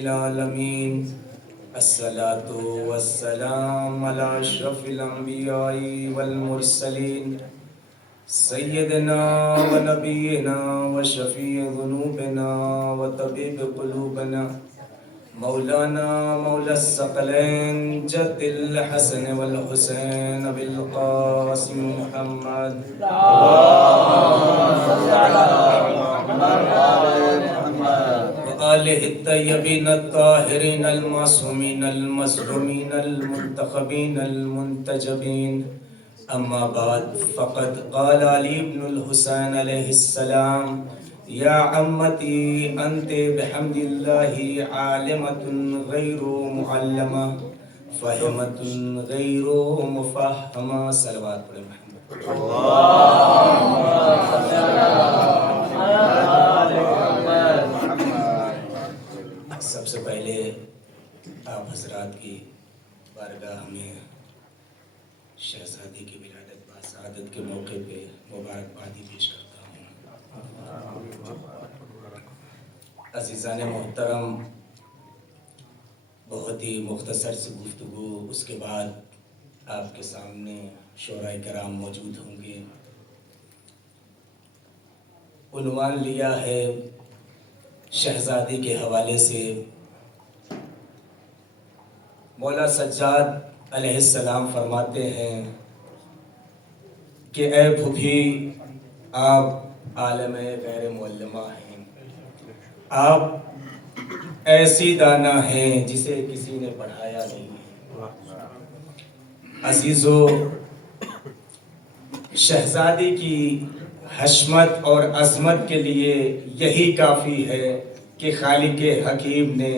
العالمين الصلاة والسلام على أشرف الأنبياء والمرسلين سيدنا ونبينا وشفيع ذنوبنا وطبيب قلوبنا مولانا مولى الثقلين جد الحسن والحسين بالقاسم محمد وآله الطيبين الطاهرين المعصومين المظلومين المنتخبين المنتجبين. أما بعد فقد قال علي بن الحسين عليه السلام: يا عمتي أنت بحمد الله عالمة غير معلمة فهمة غير مفهمة. صلوات پڑھیں محمد. سب سے پہلے آپ حضرات کی بارگاہ میں شہزادی کی ولادت باسعادت کے موقع پہ مبارکبادی پیش کرتا ہوں. عزیزان محترم، بہت ہی مختصر سی گفتگو، اس کے بعد آپ کے سامنے شورائے کرام موجود ہوں گے. عنوان لیا ہے شہزادی کے حوالے سے. مولا سجاد علیہ السلام فرماتے ہیں کہ اے پھوپھی، آپ عالم غیر معلمہ ہیں، آپ ایسی دانا ہیں جسے کسی نے پڑھایا نہیں ہے. عزیزو، شہزادی کی حشمت اور عظمت کے لیے یہی کافی ہے کہ خالق حکیم نے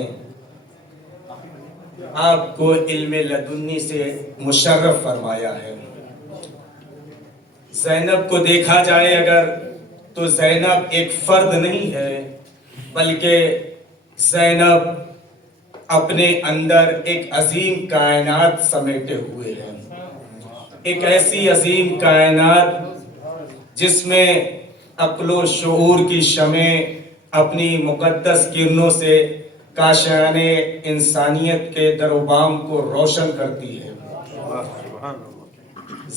آپ کو علم لدنی سے مشرف فرمایا ہے. زینب کو دیکھا جائے اگر تو زینب ایک فرد نہیں ہے، بلکہ زینب اپنے اندر ایک عظیم کائنات سمیٹے ہوئے ہیں. ایک ایسی عظیم کائنات جس میں عقل و شعور کی شمع اپنی مقدس کرنوں سے کاشان انسانیت کے در و بام کو روشن کرتی ہے.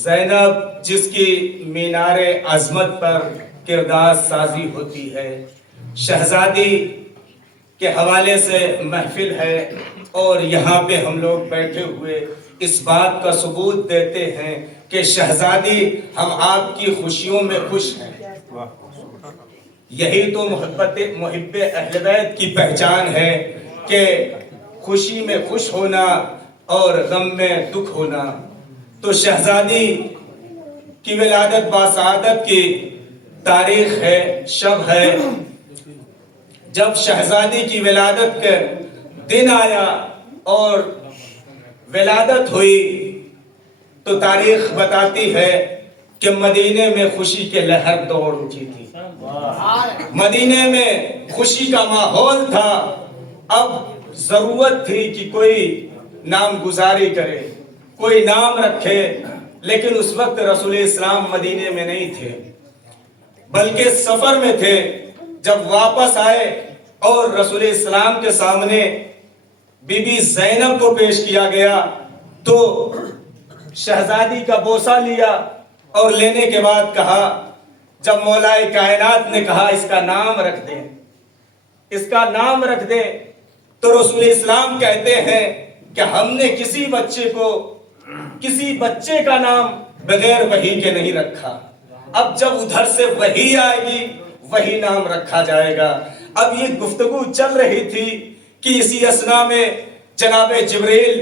زینب جس کی مینار عظمت پر کردار سازی ہوتی ہے. شہزادی کے حوالے سے محفل ہے اور یہاں پہ ہم لوگ بیٹھے ہوئے اس بات کا ثبوت دیتے ہیں کہ شہزادی ہم آپ کی خوشیوں میں خوش ہیں. یہی تو محب اہل بیت کی پہچان ہے کہ خوشی میں خوش ہونا اور غم میں دکھ ہونا. تو شہزادی کی ولادت باسعادت کی تاریخ ہے، شب ہے. جب شہزادی کی ولادت کا دن آیا اور ولادت ہوئی تو تاریخ بتاتی ہے کہ مدینے میں خوشی کے لہر دوڑ اٹھی تھی. مدینے میں خوشی کا ماحول تھا. اب ضرورت تھی کہ کوئی نام گزاری کرے، کوئی نام رکھے. لیکن اس وقت رسول اسلام مدینے میں نہیں تھے بلکہ سفر میں تھے. جب واپس آئے اور رسول اسلام کے سامنے بی بی زینب کو پیش کیا گیا تو شہزادی کا بوسہ لیا اور لینے کے بعد کہا، جب مولا کائنات نے کہا اس کا نام رکھ دیں، اس کا نام رکھ دیں، تو رسول اسلام کہتے ہیں کہ ہم نے کسی بچے کا نام بغیر وحی کے نہیں رکھا. اب جب ادھر سے وحی آئے گی وہی نام رکھا جائے گا. اب یہ گفتگو چل رہی تھی کہ اسی اثنا میں جناب جبریل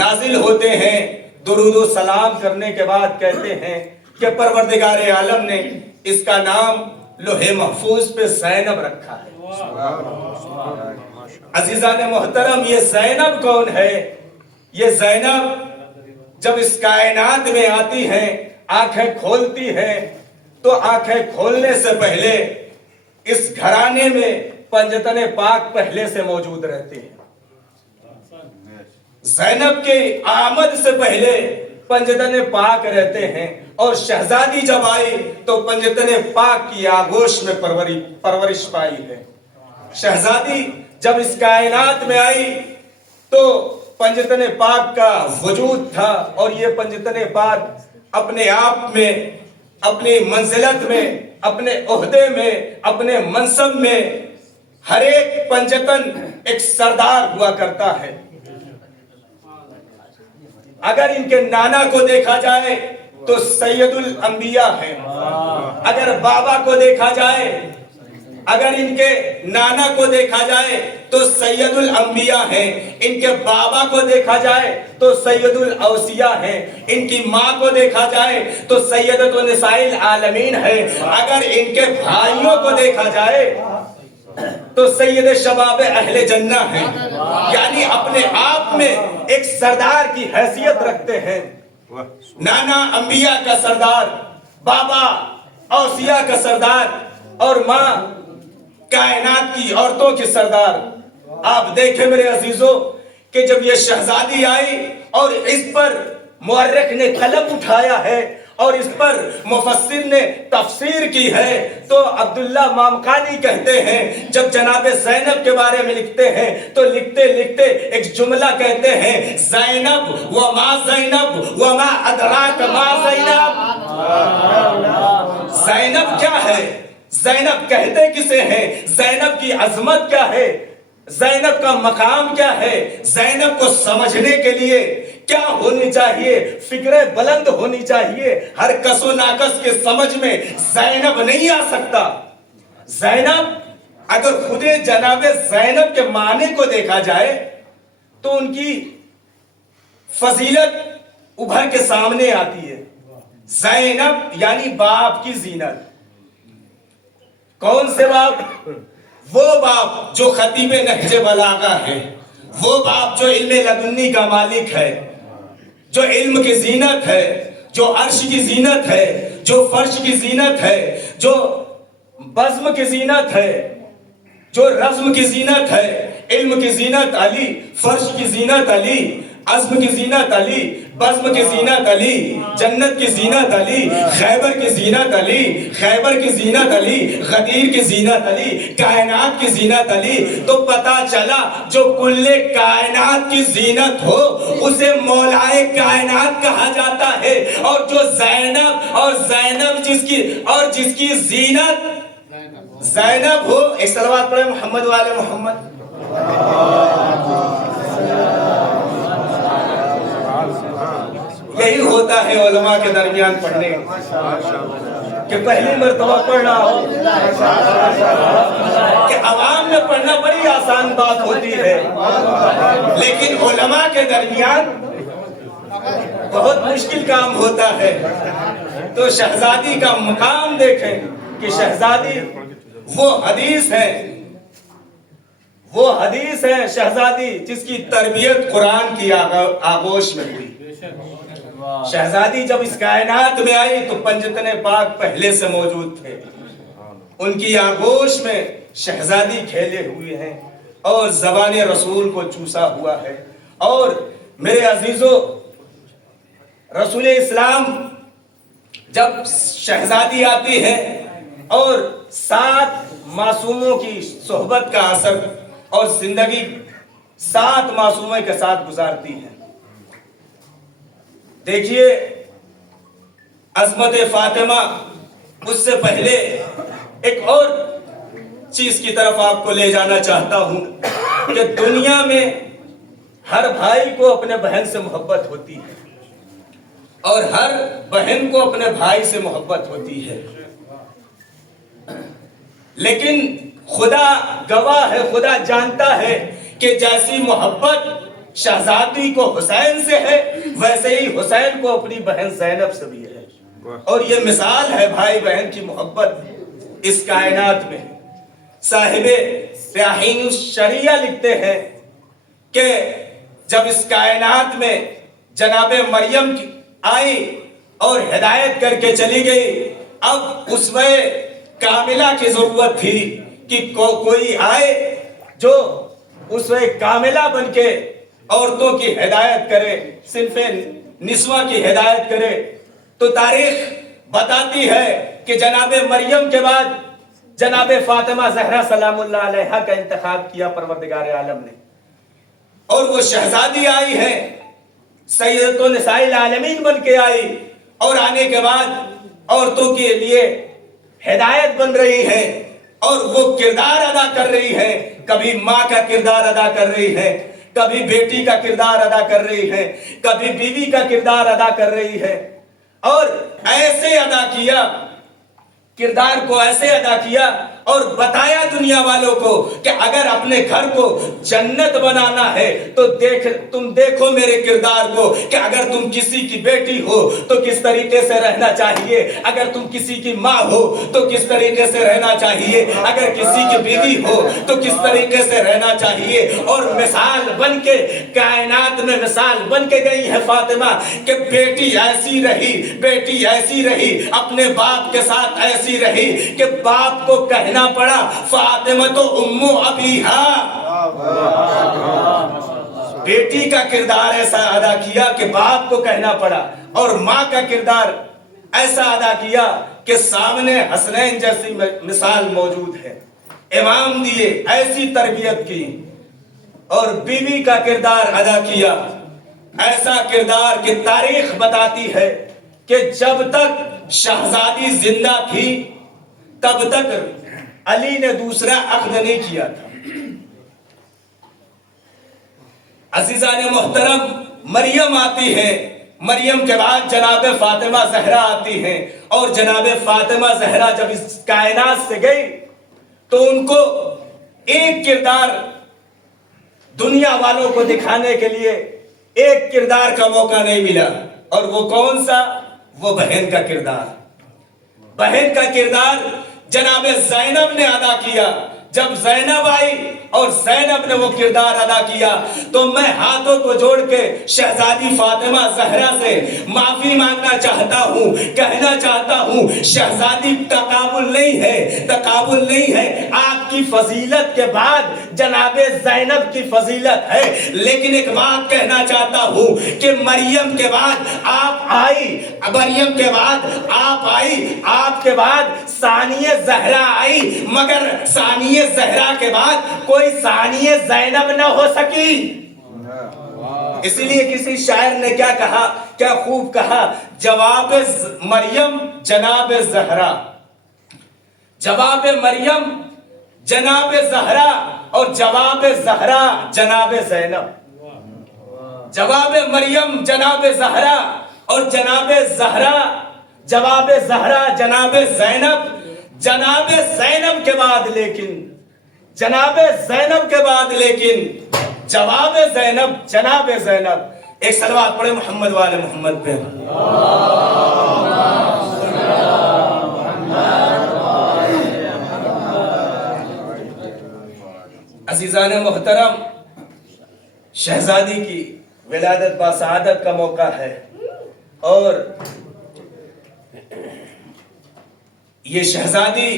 نازل ہوتے ہیں. درود و سلام کرنے کے بعد کہتے ہیں کہ پروردگار عالم نے اس کا نام لوح محفوظ پہ زینب رکھا ہے. عزیزان محترم، یہ زینب کون ہے؟ یہ زینب جب اس کائنات میں آتی ہیں، آنکھیں کھولتی ہیں، تو آنکھیں کھولنے سے پہلے اس گھرانے میں پنجتن پاک پہلے سے موجود رہتے ہیں. زینب کے آمد سے پہلے پنجتن پاک رہتے ہیں اور شہزادی جب آئی تو پنجتن پاک کی آغوش میں پرورش پائی ہے. شہزادی جب اس کائنات میں آئی تو پنجتن پاک کا وجود تھا، اور یہ پنجتن پاک اپنے آپ میں، اپنی منزلت میں، اپنے عہدے میں، اپنے منصب میں، ہر ایک پنجتن ایک سردار ہوا کرتا ہے۔ اگر ان کے نانا کو دیکھا جائے تو سید الانبیاء ہیں، اگر بابا کو دیکھا جائے، اگر ان کے نانا کو دیکھا جائے تو سید الانبیاء ہیں، ان کے بابا کو دیکھا جائے تو سید الاوصیاء ہیں، ان کی ماں کو دیکھا جائے تو سیدۃ نساء العالمین ہے، اگر ان کے بھائیوں کو دیکھا جائے تو سید شباب اہل جنہ ہیں، یعنی اپنے آپ میں ایک سردار کی حیثیت رکھتے ہیں۔ نانا انبیاء کا سردار، بابا اوصیاء کا سردار، اور ماں کائنات کی عورتوں کی سردار۔ آپ دیکھیں میرے عزیزوں کہ جب یہ شہزادی آئی اور اس پر مورخ نے قلم اٹھایا ہے اور اس پر مفسر نے تفسیر کی ہے، تو عبداللہ مامقانی کہتے ہیں جب جناب زینب کے بارے میں لکھتے ہیں تو لکھتے لکھتے ایک جملہ کہتے ہیں، زینب وما زینب وما ادراک ما زینب۔ زینب کیا ہے؟ زینب کہتے کسے ہیں؟ زینب کی عظمت کیا ہے؟ زینب کا مقام کیا ہے؟ زینب کو سمجھنے کے لیے کیا ہونی چاہیے؟ فکر بلند ہونی چاہیے۔ ہر کس و ناقص کے سمجھ میں زینب نہیں آ سکتا۔ زینب، اگر خود جناب زینب کے معنی کو دیکھا جائے تو ان کی فضیلت ابھر کے سامنے آتی ہے۔ زینب یعنی باپ کی زینت۔ کون سے باپ؟ وہ باپ جو خطیب نہج بلاغہ ہے، وہ باپ جو علم لدنی کا مالک ہے، جو علم کی زینت ہے، جو عرش کی زینت ہے، جو فرش کی زینت ہے، جو بزم کی زینت ہے، جو رزم کی زینت ہے۔ علم کی زینت علی، فرش کی زینت علی، عزم کی زینت علی، بزم کی زینت علی، جنت کی زینت علی، خیبر کی زینت علی، خیبر کی زینت علی، غدیر کی زینت علی، کائنات کی زینت علی۔ تو پتا چلا جو کل کائنات کی زینت ہو اسے مولائے کائنات کہا جاتا ہے، اور جو زینب اور زینب جس کی زینت زینب ہو، ایک صلوات پڑھیں محمد والے محمد۔ یہی ہوتا ہے علماء کے درمیان پڑھنے کہ پہلی مرتبہ پڑھنا ہو کہ عوام میں پڑھنا بڑی آسان بات ہوتی ہے، لیکن علماء کے درمیان بہت مشکل کام ہوتا ہے۔ تو شہزادی کا مقام دیکھیں کہ شہزادی وہ حدیث ہے شہزادی جس کی تربیت قرآن کی آغوش میں ہوئی۔ شہزادی جب اس کائنات میں آئی تو پنجتن پاک پہلے سے موجود تھے، ان کی آغوش میں شہزادی کھیلے ہوئے ہیں اور زبان رسول کو چوسا ہوا ہے۔ اور میرے عزیزو، رسول اسلام جب شہزادی آتی ہے اور 7 معصوموں کی صحبت کا اثر اور زندگی 7 معصوموں کے ساتھ گزارتی ہے۔ دیکھیے عظمت فاطمہ، اس سے پہلے ایک اور چیز کی طرف آپ کو لے جانا چاہتا ہوں کہ دنیا میں ہر بھائی کو اپنے بہن سے محبت ہوتی ہے اور ہر بہن کو اپنے بھائی سے محبت ہوتی ہے، لیکن خدا گواہ ہے، خدا جانتا ہے کہ جیسی محبت شہزادی کو حسین سے ہے ویسے ہی حسین کو اپنی بہن زینب سے بھی ہے۔ اور یہ مثال ہے بھائی بہن کی محبت اس کائنات میں۔ صاحب سیاحین الشریعہ لکھتے ہیں کہ جب اس کائنات میں جناب مریم آئی اور ہدایت کر کے چلی گئی، اب اسوہ کاملہ کی ضرورت تھی کہ کوئی آئے جو اسوہ کاملہ بن کے عورتوں کی ہدایت کرے، صنف نسواں کی ہدایت کرے۔ تو تاریخ بتاتی ہے کہ جناب مریم کے بعد جناب فاطمہ زہرا سلام اللہ علیہا کا انتخاب کیا پروردگار عالم نے، اور وہ شہزادی آئی ہے، سیدۃ النساء العالمین بن کے آئی، اور آنے کے بعد عورتوں کے لیے ہدایت بن رہی ہے، اور وہ کردار ادا کر رہی ہے، کبھی ماں کا کردار ادا کر رہی ہے، کبھی بیٹی کا کردار ادا کر رہی ہے، کبھی بیوی کا کردار ادا کر رہی ہے، اور ایسے ادا کیا، کردار کو ایسے ادا کیا اور بتایا دنیا والوں کو کہ اگر اپنے گھر کو جنت بنانا ہے تو تم دیکھو میرے کردار کو، کہ اگر تم کسی کی بیٹی ہو تو کس طریقے سے رہنا چاہیے، اگر تم کسی کی ماں ہو تو کس طریقے سے رہنا چاہیے، اگر کسی کی بیوی ہو تو کس طریقے سے رہنا چاہیے، اور مثال بن کے کائنات میں مثال بن کے گئی ہے فاطمہ کہ بیٹی ایسی رہی، بیٹی ایسی رہی، اپنے باپ کے ساتھ ایسی رہی کہ باپ کو کہنا پڑا فاطمہ تو امو ابیہا، بیٹی کا کردار ایسا ادا کیا کہ باپ کو کہنا پڑا، اور ماں کا کردار ایسا ادا کیا کہ سامنے حسنین جیسی مثال موجود ہے، امام دیے، ایسی تربیت کی، اور بیوی کا کردار ادا کیا، ایسا کردار کہ تاریخ بتاتی ہے کہ جب تک شہزادی زندہ تھی تب تک علی نے دوسرا عقد نہیں کیا تھا۔ عزیزان محترم، مریم آتی ہے، مریم کے بعد جناب فاطمہ زہرا آتی ہیں، اور جناب فاطمہ زہرا جب اس کائنات سے گئی تو ان کو ایک کردار دنیا والوں کو دکھانے کے لیے ایک کردار کا موقع نہیں ملا، اور وہ کون سا؟ وہ بہن کا کردار، بہن کا کردار جناب زینب نے ادا کیا۔ جب زینب آئی اور زینب نے وہ کردار ادا کیا تو میں ہاتھوں کو جوڑ کے شہزادی فاطمہ زہرا سے معافی مانگنا چاہتا ہوں، کہنا چاہتا ہوں شہزادی تقابل نہیں ہے، تقابل نہیں ہے، آپ کی فضیلت کے بعد جناب زینب کی فضیلت ہے، لیکن ایک بات کہنا چاہتا ہوں کہ مریم کے بعد آپ آئی، مریم کے بعد آپ آئی، آپ کے بعد ثانیہ زہرا آئی، مگر ثانیہ زہرا کے بعد کوئی ثانیہ زینب نہ ہو سکی۔ اسی لیے کسی شاعر نے کیا کہا، کیا خوب کہا، جواب مریم جناب زہرا، جواب مریم جناب زہرا، اور جواب زہرا جناب زینب، جواب مریم جناب زہرا اور جناب زہرا، جواب زہرا جناب زینب، جناب زینب کے بعد لیکن، جناب زینب کے بعد لیکن جواب زینب جناب زینب۔ ایک صلوات پڑھے محمد والے محمد پہ۔ عزیزان محترم، شہزادی کی ولادت باسعادت کا موقع ہے، اور یہ شہزادی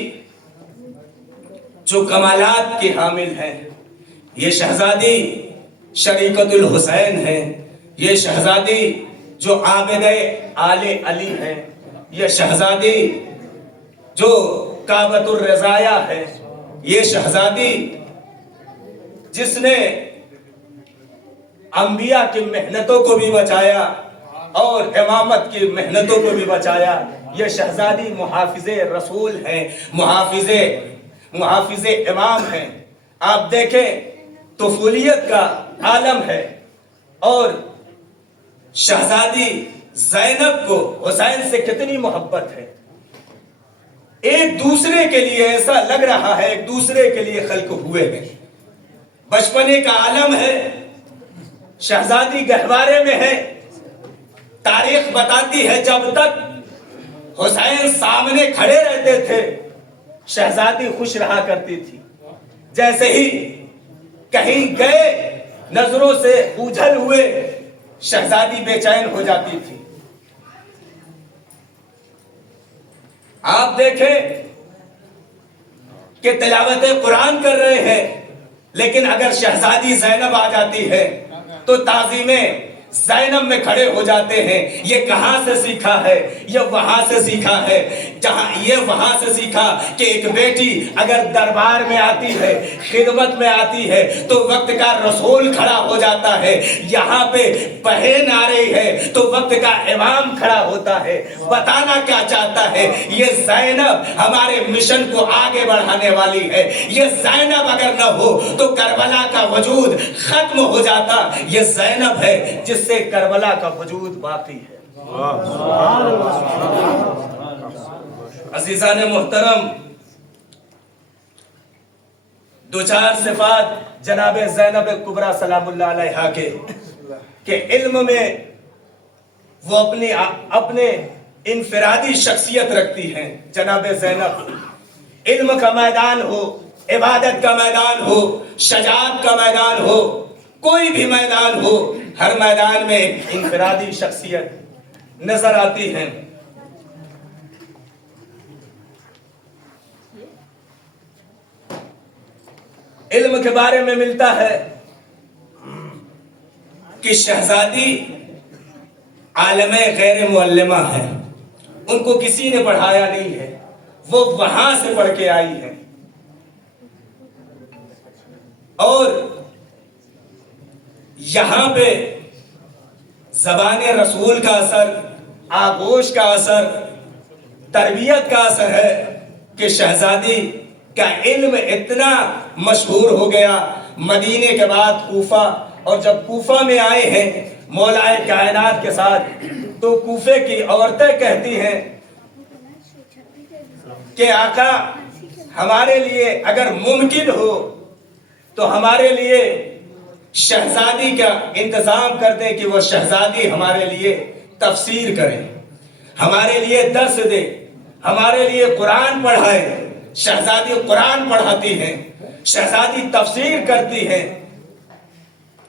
جو کمالات کی حامل ہے، یہ شہزادی شریکت الحسین ہے، یہ شہزادی جو عابد آل علی ہے، یہ شہزادی جو کعبۃ الرضایا ہے، یہ شہزادی جس نے انبیاء کی محنتوں کو بھی بچایا اور امامت کی محنتوں کو بھی بچایا، یہ شہزادی محافظ رسول ہیں، محافظ امام ہیں۔ آپ دیکھیں طفولیت کا عالم ہے، اور شہزادی زینب کو حسین سے کتنی محبت ہے، ایک دوسرے کے لیے ایسا لگ رہا ہے ایک دوسرے کے لیے خلق ہوئے ہیں، بچپنے کا عالم ہے، شہزادی گہوارے میں ہے۔ تاریخ بتاتی ہے جب تک حسین سامنے کھڑے رہتے تھے شہزادی خوش رہا کرتی تھی، جیسے ہی کہیں گئے نظروں سے اوجھل ہوئے شہزادی بے چین ہو جاتی تھی۔ آپ دیکھیں کہ تلاوت قرآن کر رہے ہیں، لیکن اگر شہزادی زینب آ جاتی ہے تو تعظیم زینب میں کھڑے ہو جاتے ہیں. یہ کہاں سے سیکھا ہے؟ یہ وہاں سے سیکھا ہے. یہ وہاں سے سیکھا کہ ایک بیٹی اگر دربار میں آتی ہے، خدمت میں آتی ہے، تو وقت کا رسول کھڑا ہو جاتا ہے. یہاں پہ بہن آ رہی ہے تو وقت کا امام کھڑا ہوتا ہے. بتانا کیا چاہتا ہے؟ یہ زینب ہمارے مشن کو آگے بڑھانے والی ہے. یہ زینب اگر نہ ہو تو کربلا کا وجود ختم ہو جاتا. یہ زینب ہے جس سے کربلا کا وجود باقی ہے. عزیزان محترم، دو چار صفات جناب زینب کبریٰ سلام اللہ علیہا کے علم میں وہ اپنے انفرادی شخصیت رکھتی ہیں. جناب زینب علم کا میدان ہو، عبادت کا میدان ہو، شجاعت کا میدان ہو، کوئی بھی میدان ہو، ہر میدان میں ایک انفرادی شخصیت نظر آتی ہے. علم کے بارے میں ملتا ہے کہ شہزادی عالم غیر معلمہ ہے. ان کو کسی نے پڑھایا نہیں ہے، وہ وہاں سے پڑھ کے آئی ہیں. اور یہاں پہ زبان رسول کا اثر، آغوش کا اثر، تربیت کا اثر ہے کہ شہزادی کا علم اتنا مشہور ہو گیا. مدینے کے بعد کوفہ، اور جب کوفہ میں آئے ہیں مولا کائنات کے ساتھ، تو کوفے کی عورتیں کہتی ہیں کہ آقا ہمارے لیے اگر ممکن ہو تو ہمارے لیے شہزادی کا انتظام کر دیں کہ وہ شہزادی ہمارے لیے تفسیر کرے، ہمارے لیے درس دے، ہمارے لیے قرآن پڑھائے. شہزادی قرآن پڑھاتی ہیں، شہزادی تفسیر کرتی ہیں.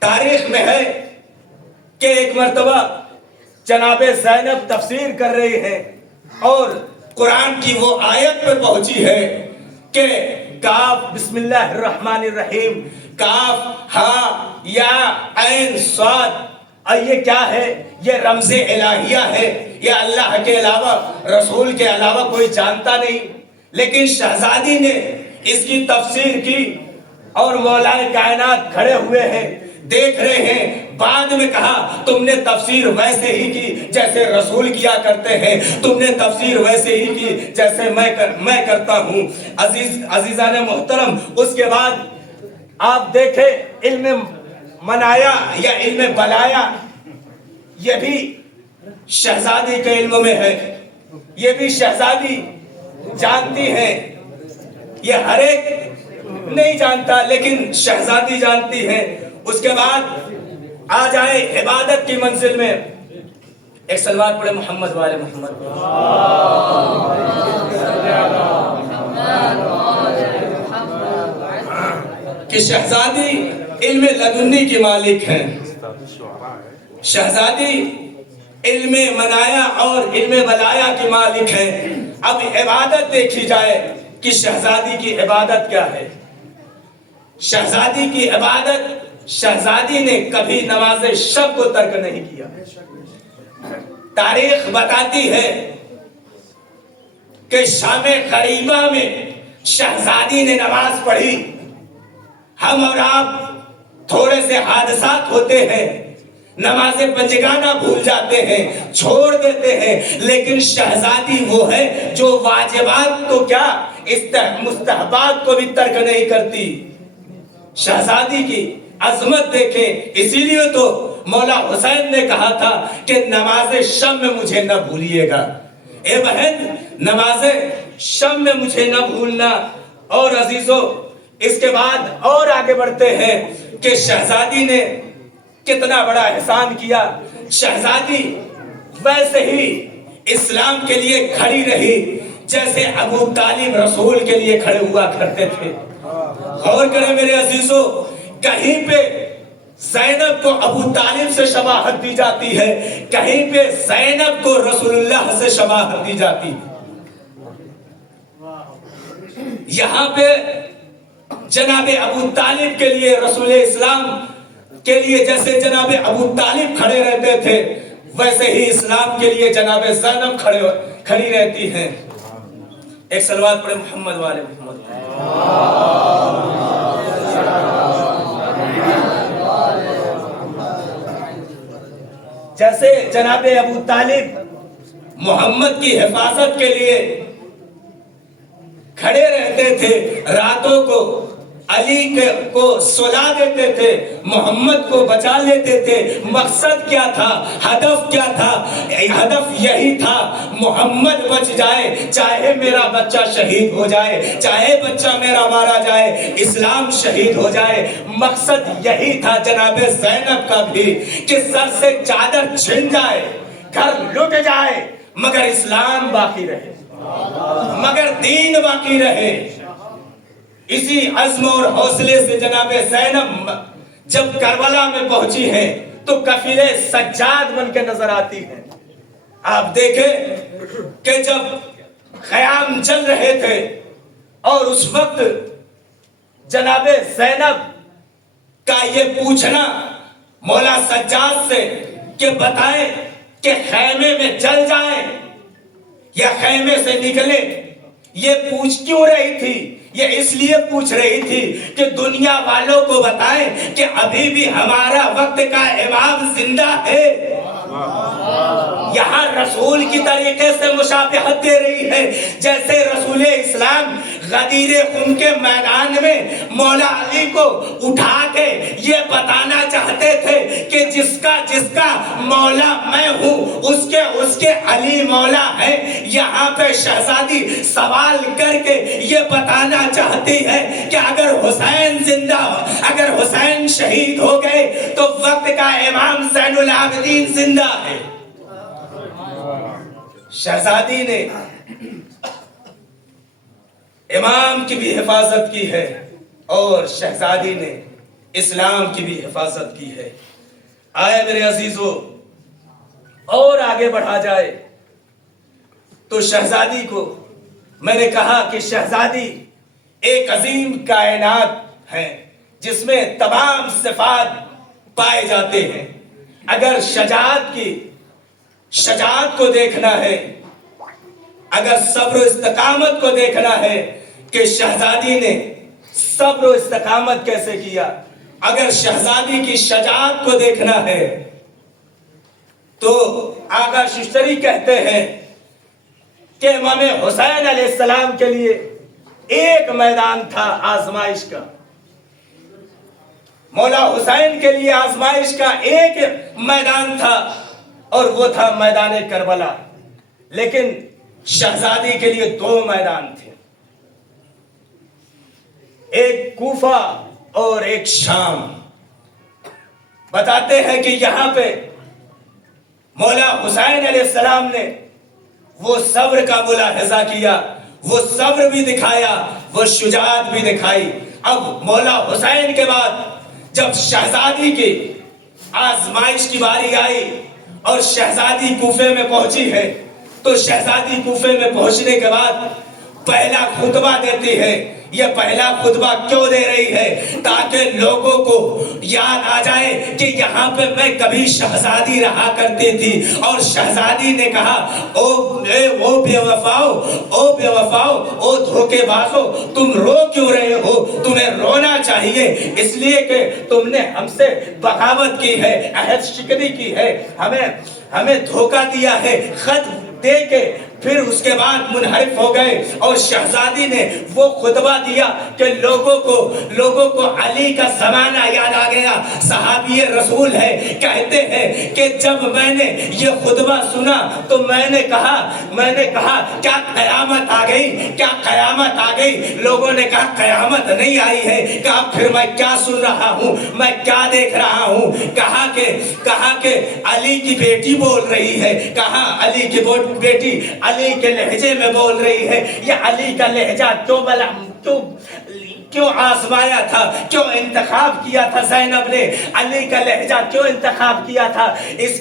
تاریخ میں ہے کہ ایک مرتبہ جناب زینب تفسیر کر رہی ہیں اور قرآن کی وہ آیت پہ پہنچی ہے کہ کاف بسم اللہ الرحمن الرحیم، کاف ہاں یا عین صاد. اور یہ کیا ہے؟ یہ رمز الہیہ ہے. یہ اللہ کے علاوہ، رسول کے علاوہ کوئی جانتا نہیں. لیکن شہزادی نے اس کی تفسیر کی اور مولا کائنات کھڑے ہوئے ہیں، دیکھ رہے ہیں. بعد میں کہا تم نے تفسیر ویسے ہی کی جیسے رسول کیا کرتے ہیں، تم نے تفسیر ویسے ہی کی جیسے میں کرتا ہوں. عزیزان محترم، اس کے بعد آپ دیکھیں علم منایا یا علم بلایا، یہ بھی شہزادی کے علم میں ہے. یہ بھی شہزادی جانتی ہے. یہ ہر ایک نہیں جانتا لیکن شہزادی جانتی ہے. اس کے بعد آ جائے عبادت کی منزل میں. ایک سلوات پڑھے محمد والے محمد. کہ شہزادی علم لدنی کی مالک ہیں. شہزادی علم منایا اور علم بلایا کی مالک ہیں. اب عبادت دیکھی جائے کہ شہزادی کی عبادت کیا ہے. شہزادی کی عبادت، شہزادی نے کبھی نماز شب کو ترک نہیں کیا. تاریخ بتاتی ہے کہ شام غریبہ میں شہزادی نے نماز پڑھی. ہم اور آپ تھوڑے سے حادثات ہوتے ہیں، نماز پنجگانہ بھول جاتے ہیں، چھوڑ دیتے ہیں، لیکن شہزادی وہ ہے جو واجبات کو کیا، مستحبات کو بھی ترک نہیں کرتی. شہزادی کی عظمت دیکھیں. اسی لیے تو مولا حسین نے کہا تھا کہ نماز شب میں مجھے نہ بھولیے گا. اے بہن، نماز شب میں مجھے نہ بھولنا. اور عزیزو، اس کے بعد اور آگے بڑھتے ہیں کہ شہزادی نے کتنا بڑا احسان کیا. شہزادی ویسے ہی اسلام کے لیے کھڑی رہی جیسے ابو طالب رسول کے لیے کھڑے ہوا کرتے تھے. غور کریں میرے عزیزو، کہیں پہ زینب کو ابو طالب سے شباہت دی جاتی ہے، کہیں پہ زینب کو رسول اللہ سے شباہت دی جاتی ہے. یہاں پہ جناب ابو طالب کے لیے رسول اسلام کے لیے جیسے جناب ابو طالب کھڑے رہتے تھے ویسے ہی اسلام کے لیے جناب زینب کھڑی رہتی ہیں. ایک صلوات پڑھے محمد والے محمد. جیسے جناب ابو طالب محمد کی حفاظت کے لیے کھڑے رہتے تھے, راتوں کو علی کو سلا دیتے تھے, محمد کو بچا لیتے تھے. مقصد کیا تھا, ہدف کیا تھا؟ ہدف یہی تھا محمد بچ جائے, چاہے میرا بچہ شہید ہو جائے, چاہے بچہ میرا مارا جائے, اسلام شہید ہو جائے. مقصد یہی تھا جناب زینب کا بھی کہ سر سے چادر چھن جائے, گھر لٹ جائے, مگر اسلام باقی رہے, مگر دین باقی رہے. اسی عزم اور حوصلے سے جناب زینب جب کربلا میں پہنچی ہیں تو کفیل سجاد بن کے نظر آتی ہیں. آپ دیکھیں کہ جب خیام چل رہے تھے اور اس وقت جناب زینب کا یہ پوچھنا مولا سجاد سے کہ بتائیں کہ خیمے میں چل جائیں یا خیمے سے نکلے, یہ پوچھ کیوں رہی تھی؟ یہ اس لیے پوچھ رہی تھی کہ دنیا والوں کو بتائیں کہ ابھی بھی ہمارا وقت کا امام زندہ ہے. یہاں رسول کی طریقے سے مشابہت دے رہی ہے جیسے رسول اسلام غدیر خم کے میدان میں مولا علی کو اٹھا کے یہ بتانا چاہتے تھے کہ جس کا مولا میں ہوں اس کے علی مولا ہے. یہاں پہ شہزادی سوال کر کے یہ بتانا چاہتی ہے کہ اگر حسین زندہ ہو, اگر حسین شہید ہو گئے تو وقت کا امام زین العابدین زندہ ہے. شہزادی نے امام کی بھی حفاظت کی ہے اور شہزادی نے اسلام کی بھی حفاظت کی ہے. آئے میرے عزیزو اور آگے بڑھا جائے تو شہزادی کو میں نے کہا کہ شہزادی ایک عظیم کائنات ہے جس میں تمام صفات پائے جاتے ہیں. اگر شجاعت کو دیکھنا ہے, اگر صبر و استقامت کو دیکھنا ہے کہ شہزادی نے صبر و استقامت کیسے کیا, اگر شہزادی کی شجاعت کو دیکھنا ہے تو آقا ششتری کہتے ہیں کہ امام حسین علیہ السلام کے لیے ایک میدان تھا آزمائش کا, مولا حسین کے لیے آزمائش کا ایک میدان تھا اور وہ تھا میدان کربلا. لیکن شہزادی کے لیے دو میدان تھے, ایک کوفہ اور ایک شام. بتاتے ہیں کہ یہاں پہ مولا حسین علیہ السلام نے وہ صبر کا ملاحظہ کیا, وہ صبر بھی دکھایا, وہ شجاعت بھی دکھائی. اب مولا حسین کے بعد جب شہزادی کی آزمائش کی باری آئی اور شہزادی کوفے میں پہنچی ہے تو شہزادی کوفے میں پہنچنے کے بعد پہلا خطبہ دیتی ہے. یہ پہلا خطبہ کیوں دے رہی ہے؟ تاکہ لوگوں کو یاد آ جائے کہ یہاں پہ میں کبھی شہزادی رہا کرتی تھی. اور شہزادی نے کہا او بے وفاؤ, او دھوکے بازو, تم رو کیوں رہے ہو؟ تمہیں رونا چاہیے اس لیے کہ تم نے ہم سے بغاوت کی ہے, عہد شکنی کی ہے, ہمیں دھوکہ دیا ہے, خط دے کے پھر اس کے بعد منحرف ہو گئے. اور شہزادی نے وہ خطبہ دیا کہ لوگوں کو علی کا زمانہ یاد آ گیا. صحابی رسول ہے, کہتے ہیں کہ جب میں نے یہ خطبہ سنا تو میں نے کہا کیا قیامت آ گئی, کیا قیامت آ گئی؟ لوگوں نے کہا قیامت نہیں آئی ہے. کہا پھر میں کیا سن رہا ہوں, میں کیا دیکھ رہا ہوں؟ کہا کہ علی کی بیٹی بول رہی ہے. کہا علی کی بیٹی کیوں آزمایا تھا, کیوں انتخاب کیا تھا زینب نے علی کا لہجہ کیوں انتخاب کیا تھا؟ اس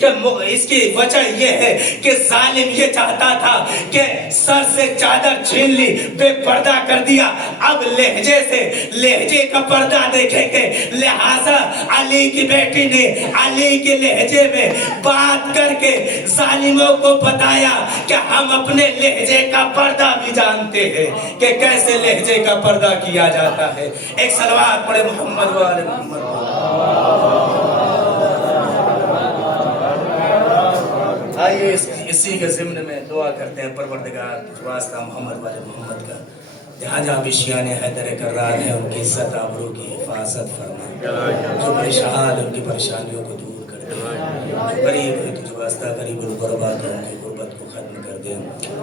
کی وجہ یہ ہے کہ ظالم یہ چاہتا تھا کہ سر سے چادر چھین لی, بے پردہ کر دیا, اب لہجے سے لہجے کا پردہ دیکھیں گے. لہذا علی کی بیٹی نے علی کے لہجے میں بات کر کے ظالموں کو بتایا کہ ہم اپنے لہجے کا پردہ بھی جانتے ہیں کہ کیسے لہجے کا پردہ کیا جاتا ہے. ایک صلوات پڑھے محمد و آل محمد. آئیے اسی کے ضمن میں دعا کرتے ہیں پروردگار واسطہ محمد و آل محمد کا. جہاں جہاں بھی شیعان حیدر کرار ہے ان کی عزت آبرو کی حفاظت فرما, جو پریشان ان کی پریشانیوں کو دور کر دے. غریب ہے تجھ واسطہ غریب الغربا تو ان کی غربت کو ختم کر دے.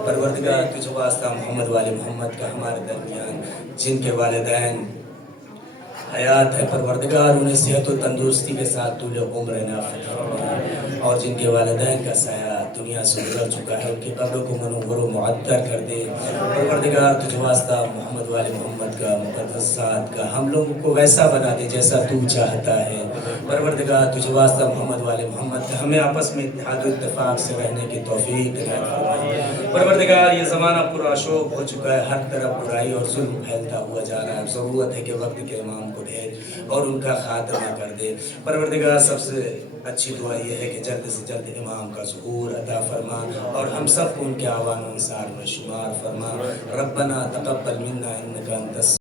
پروردگار تجھ واسطہ محمد و آل محمد کا ہمارے درمیان جن کے والدین حیات ہے پروردگار انہیں صحت و تندرستی کے ساتھ طول عمر نافذ فرما, اور جن کے والدین کا سایہ دنیا سے گزر چکا ہے ان کی قبروں کو منور و معطر کر دے. پروردگار تجھ واسطہ محمد و آل محمد کا مقدسات کا ہم لوگوں کو ویسا بنا دے جیسا تو چاہتا ہے. پروردگار تجھ واسطہ محمد و آل محمد کا ہمیں آپس میں اتحاد و اتفاق سے رہنے کی توفیق عنایت فرما. پروردگار یہ زمانہ پورا شوق ہو چکا ہے, ہر طرف برائی اور ظلم پھیلتا ہوا جا رہا ہے. ضرورت ہے کہ وقت کے امام کو بھیج اور ان کا خاتمہ کر دے. پروردگار سب سے اچھی دعا یہ ہے کہ جلد سے جلد امام کا ظہور عطا فرما اور ہم سب کو ان کے آوان و انصار میں شمار فرما. ربنا تقبل منا انک انت